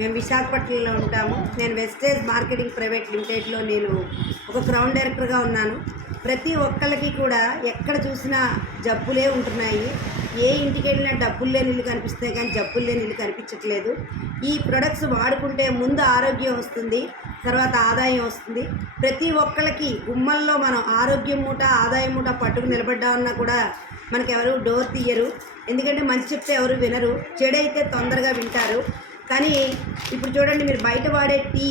మేము విశాఖపట్నంలో ఉంటాము. నేను వెస్టేజ్ మార్కెటింగ్ ప్రైవేట్ లిమిటెడ్లో నేను ఒక గ్రౌండ్ డైరెక్టర్గా ఉన్నాను. ప్రతి ఒక్కళ్ళకి కూడా ఎక్కడ చూసినా జబ్బులే ఉంటున్నాయి. ఏ ఇంటికి వెళ్ళినా డబ్బులు లేని ఇల్లు కనిపిస్తాయి కానీ జబ్బులు లేని ఇల్లు కనిపించట్లేదు. ఈ ప్రొడక్ట్స్ వాడుకుంటే ముందు ఆరోగ్యం వస్తుంది, తర్వాత ఆదాయం వస్తుంది. ప్రతి ఒక్కళ్ళకి గుమ్మల్లో మనం ఆరోగ్యం మూట ఆదాయం మూట పట్టుకు నిలబడ్డామన్నా కూడా మనకు ఎవరు డోర్ తీయరు. ఎందుకంటే మంచి చెప్తే ఎవరు వినరు, చెడైతే తొందరగా వింటారు. కానీ ఇప్పుడు చూడండి, మీరు బయట వాడే టీ,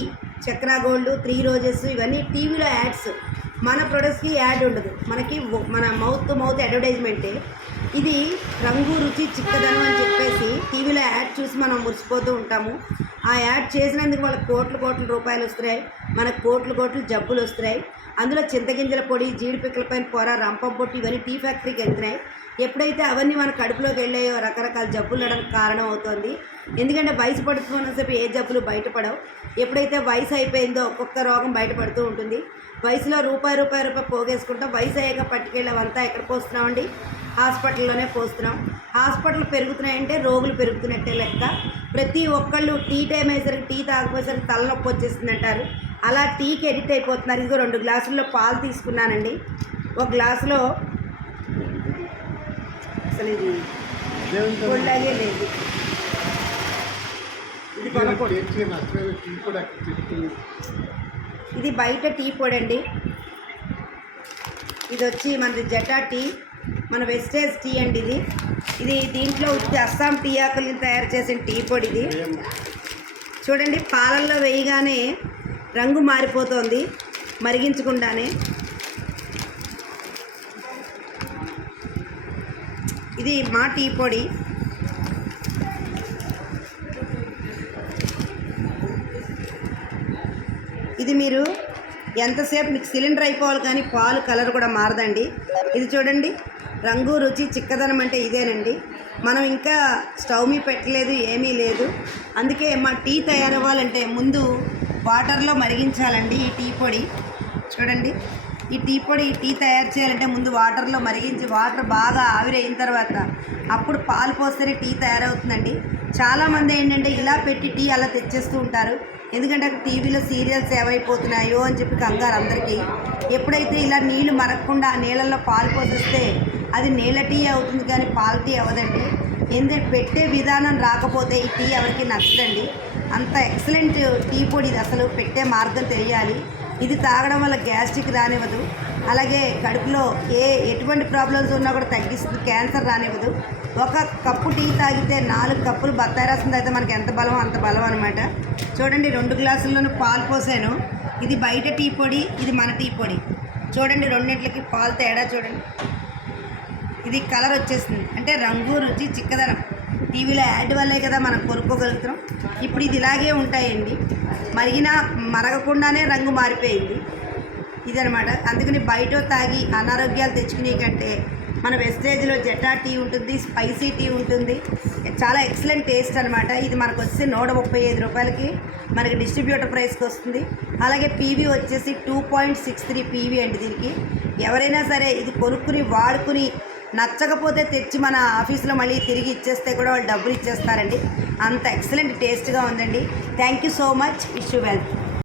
చక్రా గోల్డ్, 3 రోజెస్ ఇవన్నీ టీవీలో యాడ్స్. మన ప్రొడక్ట్స్కి యాడ్ ఉండదు, మనకి మన మౌత్ టు మౌత్ అడ్వర్టైజ్మెంటే. ఇది రంగు రుచి చిక్కదనం అని చెప్పేసి టీవీలో యాడ్ చూసి మనం మురిసిపోతూ ఉంటాము. ఆ యాడ్ చేసినందుకు వాళ్ళకి కోట్ల రూపాయలు వస్తున్నాయి, మనకు కోట్ల జబ్బులు వస్తున్నాయి. అందులో చింతగింజల పొడి, జీడిపిక్కల పైన పొర, రంపం పొట్టు ఇవన్నీ టీ ఫ్యాక్టరీకి వెళ్తున్నాయి. ఎప్పుడైతే అవన్నీ మన కడుపులోకి వెళ్ళాయో రకరకాల జబ్బులు రావడానికి కారణం అవుతుంది. ఎందుకంటే వయసు పడుతున్నసేపు ఏ జబ్బులు బయటపడవు. ఎప్పుడైతే వయసు అయిపోయిందో ఒక్కొక్క రోగం బయటపడుతూ ఉంటుంది. వయసులో రూపాయి పోగేసుకుంటాం. వయసు అయ్యాక పట్టుకెళ్ళామంతా ఎక్కడ పోస్తున్నామండి? హాస్పిటల్లోనే పోస్తున్నాం. హాస్పిటల్ పెరుగుతున్నాయంటే రోగులు పెరుగుతున్నట్టే లెక్క. ప్రతి ఒక్కళ్ళు టీ టైం అయ్యేసరికి టీ తాగిపోయేసరికి తలనొప్పి వచ్చేస్తుంది అంటారు. అలా టీకి ఎడిట్ అయిపోతున్నారు. ఇదిగో 2 గ్లాసుల్లో పాలు తీసుకున్నానండి. ఒక గ్లాసులో అసలు ఇది పొడిలాగే లేదు. ఇది కొనపొడి, ఇది బయట టీ పొడి అండి. ఇది వచ్చి మనది జటా టీ, మన వెస్టేజ్ టీ అండి. ఇది దీంట్లో వచ్చి అస్సాం టీ ఆకుల్ని తయారు చేసిన టీ పొడి. ఇది చూడండి, పాలల్లో వేయగానే రంగు మారిపోతుంది మరిగించకుండానే. ఇది మా టీ పొడి. ఇది మీరు ఎంతసేపు మీకు సిలిండర్ అయిపోవాలి కానీ పాలు కలర్ కూడా మారదండి. ఇది చూడండి, రంగు రుచి చిక్కదనం అంటే ఇదేనండి. మనం ఇంకా స్టవ్ మీద పెట్టలేదు, ఏమీ లేదు. అందుకే మా టీ తయారవ్వాలంటే ముందు వాటర్లో మరిగించాలండి. ఈ టీ పొడి చూడండి, ఈ టీ పొడి టీ తయారు చేయాలంటే ముందు వాటర్లో మరిగించి వాటర్ బాగా ఆవిరైన తర్వాత అప్పుడు పాలు పోస్తేనే టీ తయారవుతుందండి. చాలామంది ఏంటంటే ఇలా పెట్టి టీ అలా తెచ్చేస్తూ ఉంటారు. ఎందుకంటే అక్కడ టీవీలో సీరియల్స్ ఏమైపోతున్నాయో అని చెప్పి కంగారు అందరికీ. ఎప్పుడైతే ఇలా నీళ్లు మరగకుండా ఆ నీళ్ళల్లో పాలు పోసిస్తే అది నీళ్ళ టీ అవుతుంది కానీ పాల టీ అవ్వదండి. ఎందుకంటే పెట్టే విధానం రాకపోతే ఈ టీ ఎవరికి నచ్చదండి. అంత ఎక్సలెంట్ టీ పొడి ఇది. అసలు పెట్టే మార్గం తెలియాలి. ఇది తాగడం వల్ల గ్యాస్ట్రిక్ రానివ్వదు, అలాగే కడుపులో ఎటువంటి ప్రాబ్లమ్స్ ఉన్నా కూడా తగ్గిస్తుంది, క్యాన్సర్ రానివ్వదు. ఒక కప్పు టీ తాగితే 4 కప్పులు బత్తాయి రసం తాగితే మనకి ఎంత బలం అంత బలం అనమాట. చూడండి, 2 గ్లాసుల్లోనూ పాలు పోసాను. ఇది బయట టీ పొడి, ఇది మన టీ పొడి. చూడండి, రెండింటికి పాలు తేడా చూడండి. ఇది కలర్ వచ్చేస్తుంది అంటే రంగు రుచి చిక్కదనం. టీవీలో యాడ్ వల్లే కదా మనం కొనుక్కోగలుగుతాం. ఇప్పుడు ఇది ఇలాగే ఉంటాయండి, మరగకుండానే రంగు మారిపోయింది ఇదనమాట. అందుకని బయట తాగి అనారోగ్యాలు తెచ్చుకునే కంటే మన వెస్టేజ్లో జటా టీ ఉంటుంది, స్పైసీ టీ ఉంటుంది, చాలా ఎక్సలెంట్ టేస్ట్ అనమాట. ఇది మనకు వచ్చి 135 రూపాయలకి మనకి డిస్ట్రిబ్యూటర్ ప్రైస్కి వస్తుంది. అలాగే పీవీ వచ్చేసి 2.63 పీవీ అండి. దీనికి ఎవరైనా సరే ఇది కొనుక్కుని వాడుకుని నచ్చకపోతే తెచ్చి మన ఆఫీస్లో మళ్ళీ తిరిగి ఇచ్చేస్తే కూడా వాళ్ళు డబ్బులు ఇచ్చేస్తారండి. అంత ఎక్సలెంట్ టేస్ట్గా ఉందండి. Thank you so much. Wish you well.